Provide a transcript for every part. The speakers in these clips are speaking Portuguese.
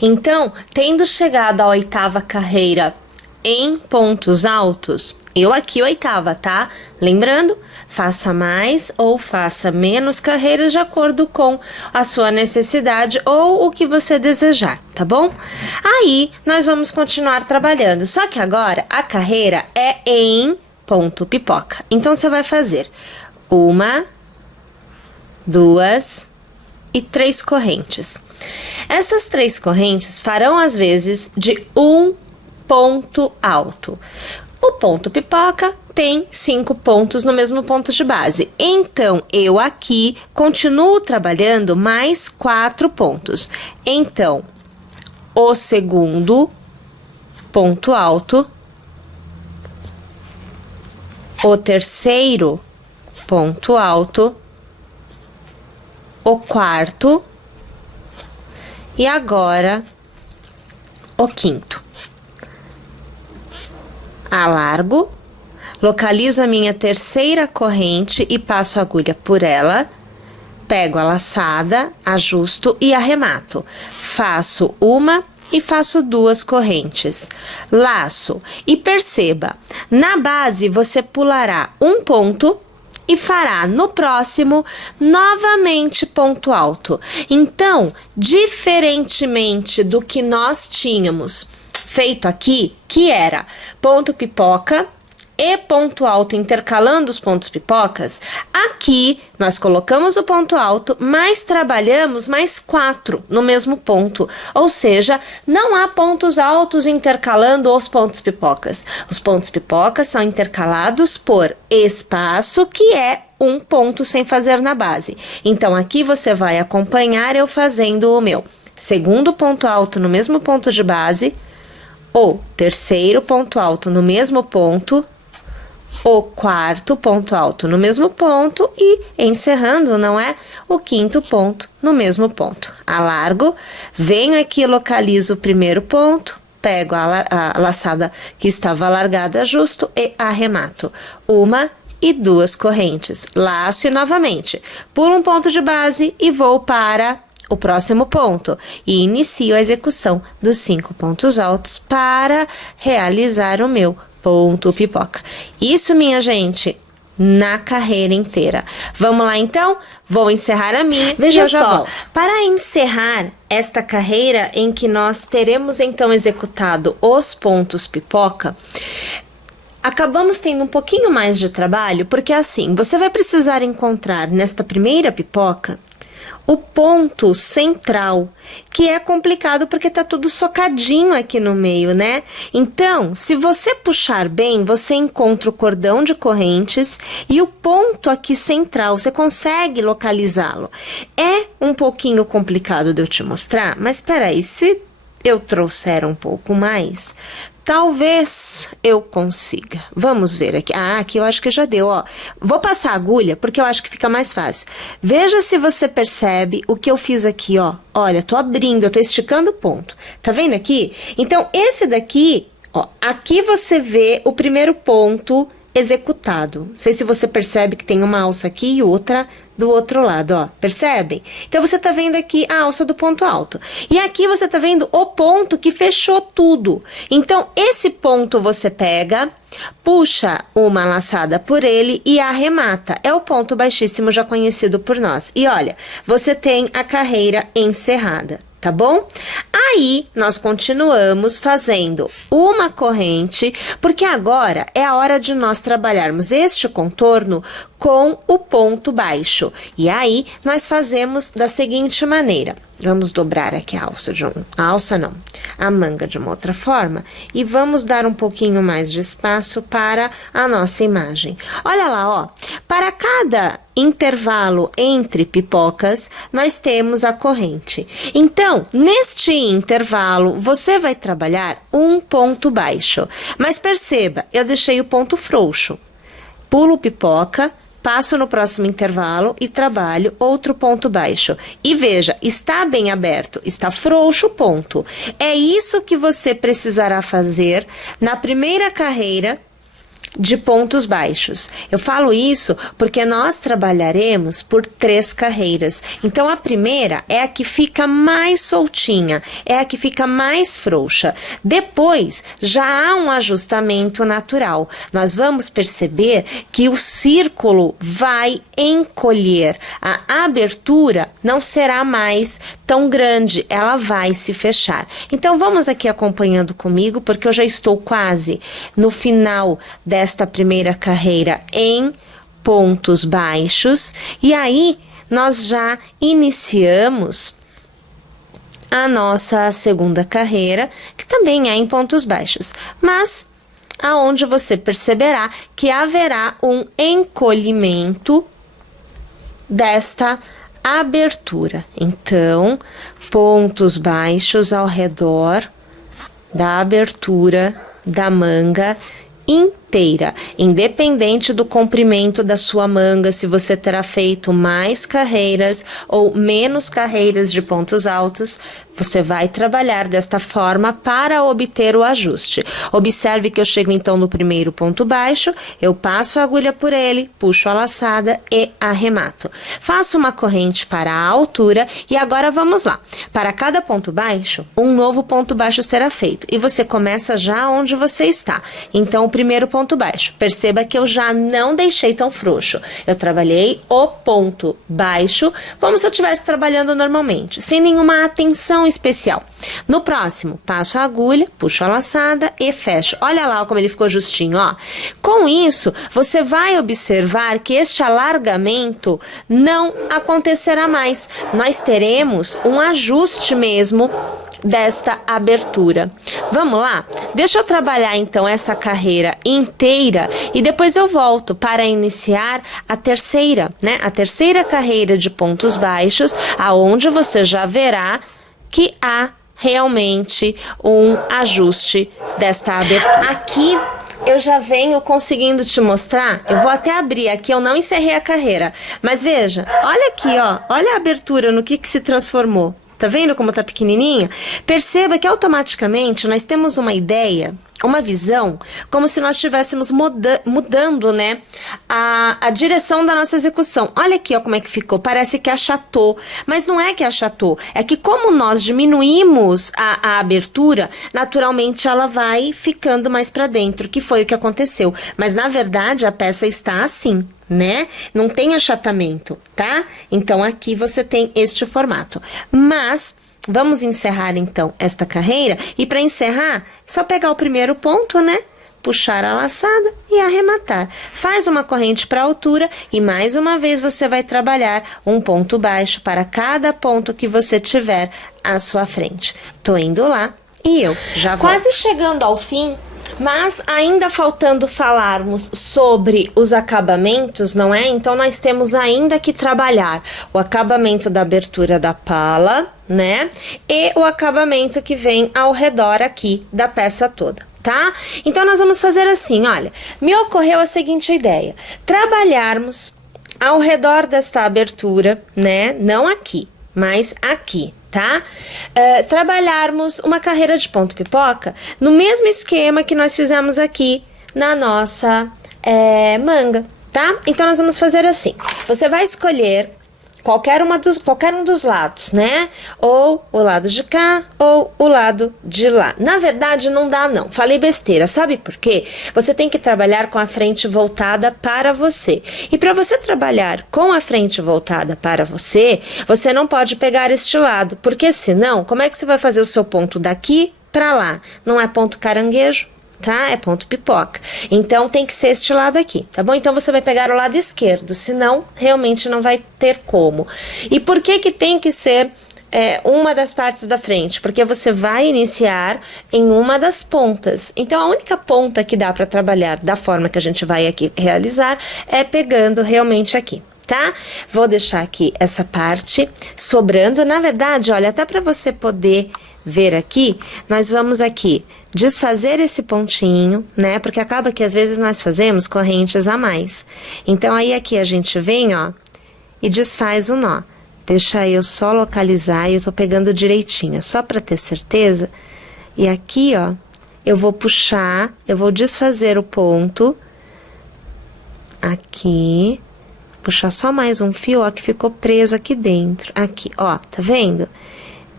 Então, tendo chegado à oitava carreira em pontos altos, eu aqui oitava, tá? Lembrando, faça mais ou faça menos carreiras de acordo com a sua necessidade ou o que você desejar, tá bom? Aí, nós vamos continuar trabalhando, só que agora a carreira é em ponto pipoca. Então, você vai fazer 1, 2 e 3 correntes. Essas 3 correntes farão as vezes de um ponto alto. O ponto pipoca tem 5 pontos no mesmo ponto de base. Então, eu aqui continuo trabalhando mais 4 pontos. Então, o segundo ponto alto, o terceiro ponto alto, o quarto e agora o quinto. Alargo, localizo a minha terceira corrente e passo a agulha por ela, pego a laçada, ajusto e arremato. Faço 1 e faço 2 correntes. Laço e perceba, na base você pulará um ponto e fará no próximo novamente ponto alto. Então, diferentemente do que nós tínhamos feito aqui, que era ponto pipoca e ponto alto intercalando os pontos pipocas, aqui nós colocamos o ponto alto, mas trabalhamos mais 4 no mesmo ponto, ou seja, não há pontos altos intercalando os pontos pipocas. Os pontos pipocas são intercalados por espaço, que é um ponto sem fazer na base. Então, aqui você vai acompanhar eu fazendo o meu segundo ponto alto no mesmo ponto de base, o terceiro ponto alto no mesmo ponto, o quarto ponto alto no mesmo ponto e encerrando, não é? O quinto ponto no mesmo ponto. Alargo, venho aqui, localizo o primeiro ponto, pego a laçada que estava alargada, ajusto e arremato. 1 e 2 correntes. Laço e novamente, pulo um ponto de base e vou para o próximo ponto e inicio a execução dos 5 pontos altos para realizar o meu ponto pipoca. Isso, minha gente, na carreira inteira. Vamos lá, então? Vou encerrar a minha. Veja só, para encerrar esta carreira em que nós teremos, então, executado os pontos pipoca, acabamos tendo um pouquinho mais de trabalho, porque assim, você vai precisar encontrar nesta primeira pipoca o ponto central, que é complicado porque tá tudo socadinho aqui no meio, né? Então, se você puxar bem, você encontra o cordão de correntes e o ponto aqui central, você consegue localizá-lo. É um pouquinho complicado de eu te mostrar, mas peraí, se eu trouxer um pouco mais, talvez eu consiga. Vamos ver aqui. Ah, aqui eu acho que já deu, ó. Vou passar a agulha porque eu acho que fica mais fácil. Veja se você percebe o que eu fiz aqui, ó. Olha, tô abrindo, eu tô esticando o ponto. Tá vendo aqui? Então, esse daqui, ó, aqui você vê o primeiro ponto executado. Não sei se você percebe que tem uma alça aqui e outra do outro lado, ó. Percebem? Então, você tá vendo aqui a alça do ponto alto. E aqui você tá vendo o ponto que fechou tudo. Então, esse ponto você pega, puxa uma laçada por ele e arremata. É o ponto baixíssimo já conhecido por nós. E olha, você tem a carreira encerrada. Tá bom? Aí, nós continuamos fazendo uma corrente, porque agora é a hora de nós trabalharmos este contorno com o ponto baixo. E aí, nós fazemos da seguinte maneira. Vamos dobrar aqui a manga de uma outra forma e vamos dar um pouquinho mais de espaço para a nossa imagem. Olha lá, ó, para cada intervalo entre pipocas, nós temos a corrente. Então, neste intervalo, você vai trabalhar um ponto baixo. Mas perceba, eu deixei o ponto frouxo. Pulo pipoca, passo no próximo intervalo e trabalho outro ponto baixo. E veja, está bem aberto, está frouxo o ponto. É isso que você precisará fazer na primeira carreira de pontos baixos. Eu falo isso porque nós trabalharemos por 3 carreiras. Então, a primeira é a que fica mais soltinha, é a que fica mais frouxa. Depois, já há um ajustamento natural. Nós vamos perceber que o círculo vai encolher. A abertura não será mais tão grande, ela vai se fechar. Então, vamos aqui acompanhando comigo, porque eu já estou quase no final desta primeira carreira em pontos baixos, e aí nós já iniciamos a nossa segunda carreira, que também é em pontos baixos, mas aonde você perceberá que haverá um encolhimento desta abertura. Então, pontos baixos ao redor da abertura da manga inteira, independente do comprimento da sua manga, se você terá feito mais carreiras ou menos carreiras de pontos altos, você vai trabalhar desta forma para obter o ajuste. Observe que eu chego então no primeiro ponto baixo, eu passo a agulha por ele, puxo a laçada e arremato. Faço uma corrente para a altura e agora vamos lá. Para cada ponto baixo, um novo ponto baixo será feito e você começa já onde você está. Então, o primeiro ponto baixo, perceba que eu já não deixei tão frouxo. Eu trabalhei o ponto baixo como se eu estivesse trabalhando normalmente, sem nenhuma atenção especial. No próximo, passo a agulha, puxo a laçada e fecho. Olha lá como ele ficou justinho, ó. Com isso, você vai observar que este alargamento não acontecerá mais. Nós teremos um ajuste mesmo desta abertura. Vamos lá? Deixa eu trabalhar então essa carreira inteira e depois eu volto para iniciar a terceira, né? A terceira carreira de pontos baixos, aonde você já verá que há realmente um ajuste desta abertura. Aqui eu já venho conseguindo te mostrar, eu vou até abrir aqui, eu não encerrei a carreira, mas veja, olha aqui, ó, olha a abertura no que se transformou. Tá vendo como tá pequenininha? Perceba que automaticamente nós temos uma ideia, uma visão, como se nós estivéssemos mudando, né, a direção da nossa execução. Olha aqui, ó, como é que ficou. Parece que achatou, mas não é que achatou. É que como nós diminuímos a abertura, naturalmente ela vai ficando mais para dentro, que foi o que aconteceu. Mas na verdade a peça está assim, né? Não tem achatamento, tá? Então aqui você tem este formato. Mas vamos encerrar então esta carreira e para encerrar, só pegar o primeiro ponto, né? Puxar a laçada e arrematar. Faz uma corrente para a altura e mais uma vez você vai trabalhar um ponto baixo para cada ponto que você tiver à sua frente. Tô indo lá e eu já vou. Quase chegando ao fim, mas ainda faltando falarmos sobre os acabamentos, não é? Então, nós temos ainda que trabalhar o acabamento da abertura da pala, né? E o acabamento que vem ao redor aqui da peça toda, tá? Então, nós vamos fazer assim, olha, me ocorreu a seguinte ideia, trabalharmos ao redor desta abertura, né? Não aqui, mas aqui, tá? Trabalharmos uma carreira de ponto pipoca no mesmo esquema que nós fizemos aqui na nossa manga, tá? Então, nós vamos fazer assim. Você vai escolher qualquer um dos lados, né? Ou o lado de cá, ou o lado de lá. Na verdade, não dá não. Falei besteira. Sabe por quê? Você tem que trabalhar com a frente voltada para você. E para você trabalhar com a frente voltada para você, você não pode pegar este lado, porque senão, como é que você vai fazer o seu ponto daqui para lá? Não é ponto caranguejo? Tá? É ponto pipoca. Então, tem que ser este lado aqui, tá bom? Então, você vai pegar o lado esquerdo, senão, realmente não vai ter como. E por que que tem que ser uma das partes da frente? Porque você vai iniciar em uma das pontas. Então, a única ponta que dá para trabalhar da forma que a gente vai aqui realizar é pegando realmente aqui. Tá? Vou deixar aqui essa parte sobrando. Na verdade, olha, até para você poder ver aqui, nós vamos aqui desfazer esse pontinho, né? Porque acaba que às vezes nós fazemos correntes a mais. Então, aí aqui a gente vem, ó, e desfaz o nó. Deixa eu só localizar e eu tô pegando direitinho, só para ter certeza. E aqui, ó, eu vou puxar, eu vou desfazer o ponto aqui, puxar só mais um fio, ó, que ficou preso aqui dentro, aqui, ó, tá vendo?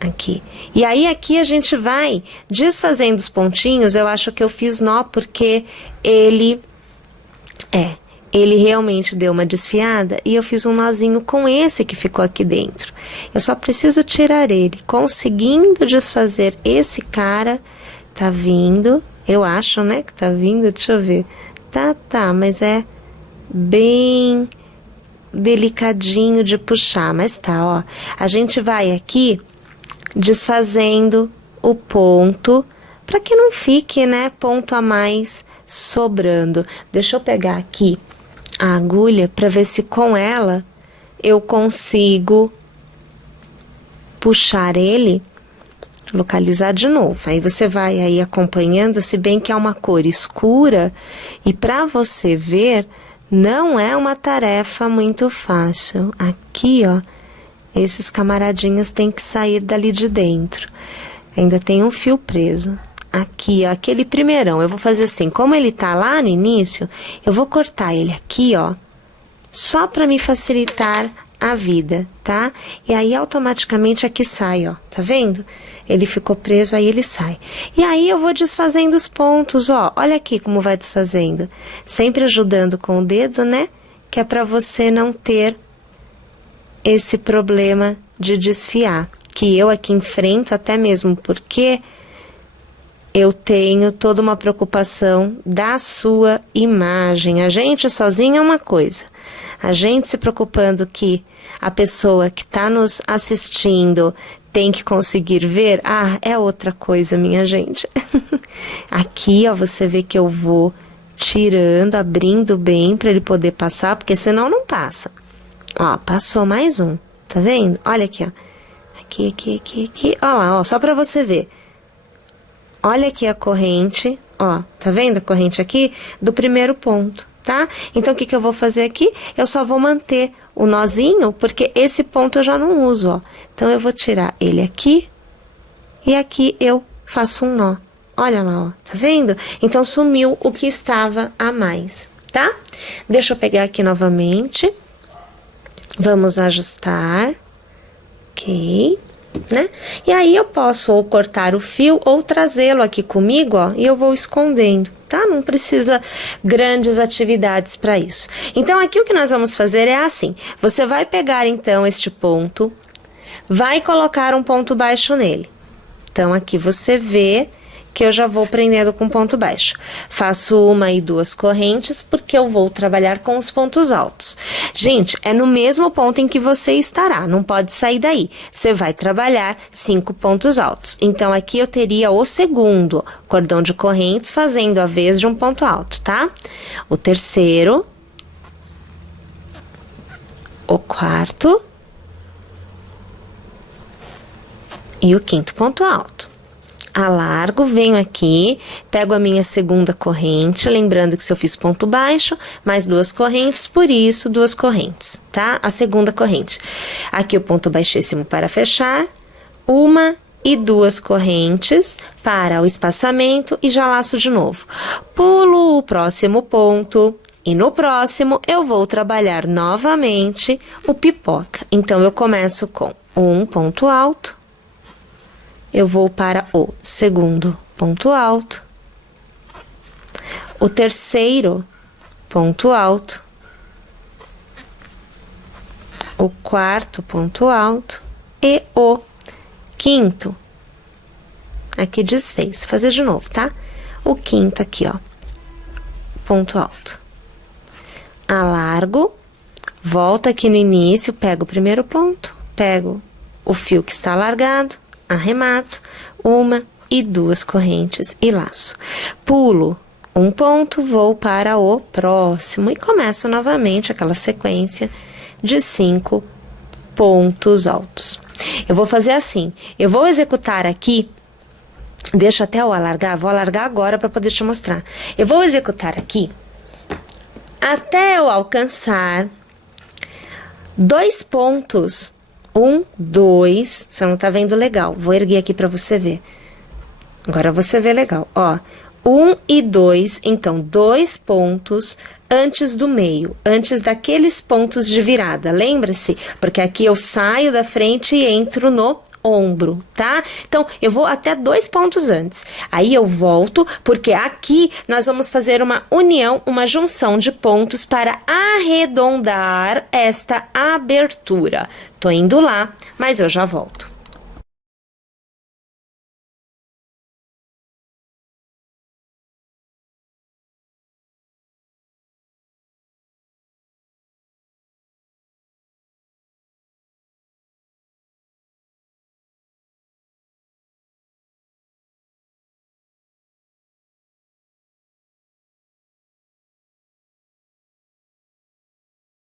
Aqui. E aí, aqui a gente vai desfazendo os pontinhos. Eu acho que eu fiz nó porque ele realmente deu uma desfiada e eu fiz um nozinho com esse que ficou aqui dentro. Eu só preciso tirar ele. Conseguindo desfazer esse cara, tá vindo, eu acho, né, que tá vindo, deixa eu ver. Tá, mas é bem delicadinho de puxar, mas tá, ó. A gente vai aqui desfazendo o ponto, para que não fique, né, ponto a mais sobrando. Deixa eu pegar aqui a agulha para ver se com ela eu consigo puxar ele, localizar de novo. Aí você vai aí acompanhando, se bem que é uma cor escura e para você ver não é uma tarefa muito fácil. Aqui, ó, esses camaradinhos têm que sair dali de dentro. Ainda tem um fio preso. Aqui, ó, aquele primeirão, eu vou fazer assim, como ele tá lá no início, eu vou cortar ele aqui, ó, só para me facilitar a vida, tá? E aí, automaticamente, aqui sai, ó, tá vendo? Ele ficou preso, aí ele sai. E aí, eu vou desfazendo os pontos, ó, olha aqui como vai desfazendo. Sempre ajudando com o dedo, né? Que é para você não ter esse problema de desfiar, que eu aqui enfrento, até mesmo porque eu tenho toda uma preocupação da sua imagem. A gente sozinha é uma coisa, a gente se preocupando que a pessoa que está nos assistindo tem que conseguir ver, é outra coisa, minha gente. Aqui, ó, você vê que eu vou tirando, abrindo bem para ele poder passar, porque senão não passa. Ó, passou mais um, tá vendo? Olha aqui, ó. Aqui. Ó lá, ó, só pra você ver. Olha aqui a corrente, ó, tá vendo a corrente aqui? Do primeiro ponto, tá? Então, o que eu vou fazer aqui? Eu só vou manter o nozinho, porque esse ponto eu já não uso, ó. Então, eu vou tirar ele aqui e aqui eu faço um nó. Olha lá, ó, tá vendo? Então, sumiu o que estava a mais, tá? Deixa eu pegar aqui novamente. Vamos ajustar, ok, né? E aí eu posso ou cortar o fio ou trazê-lo aqui comigo, ó, e eu vou escondendo, tá? Não precisa grandes atividades para isso. Então, aqui o que nós vamos fazer é assim, você vai pegar então este ponto, vai colocar um ponto baixo nele. Então, aqui você vê que eu já vou prendendo com ponto baixo. Faço 1 e 2 correntes, porque eu vou trabalhar com os pontos altos. Gente, é no mesmo ponto em que você estará, não pode sair daí. Você vai trabalhar 5 pontos altos. Então, aqui eu teria o segundo cordão de correntes fazendo a vez de um ponto alto, tá? O terceiro, o quarto e o quinto ponto alto. Alargo, venho aqui, pego a minha segunda corrente, lembrando que se eu fiz ponto baixo, mais 2 correntes, por isso 2 correntes, tá? A segunda corrente. Aqui o ponto baixíssimo para fechar, 1 e 2 correntes para o espaçamento e já laço de novo. Pulo o próximo ponto e no próximo eu vou trabalhar novamente o pipoca. Então, eu começo com um ponto alto. Eu vou para o segundo ponto alto, o terceiro ponto alto, o quarto ponto alto e o quinto. Aqui desfez, vou fazer de novo, tá? O quinto aqui, ó, ponto alto. Alargo, volto aqui no início, pego o primeiro ponto, pego o fio que está alargado, arremato, 1 e 2 correntes e laço. Pulo um ponto, vou para o próximo e começo novamente aquela sequência de 5 pontos altos. Eu vou fazer assim, eu vou executar aqui, deixa até eu alargar, vou alargar agora para poder te mostrar. Eu vou executar aqui até eu alcançar 2 pontos. 1, 2, você não tá vendo legal, vou erguer aqui pra você ver. Agora você vê legal, ó. 1 e 2, então 2 pontos antes do meio, antes daqueles pontos de virada, lembra-se? Porque aqui eu saio da frente e entro no ombro, tá? Então, eu vou até 2 pontos antes. Aí eu volto, porque aqui nós vamos fazer uma união, uma junção de pontos para arredondar esta abertura. Tô indo lá, mas eu já volto.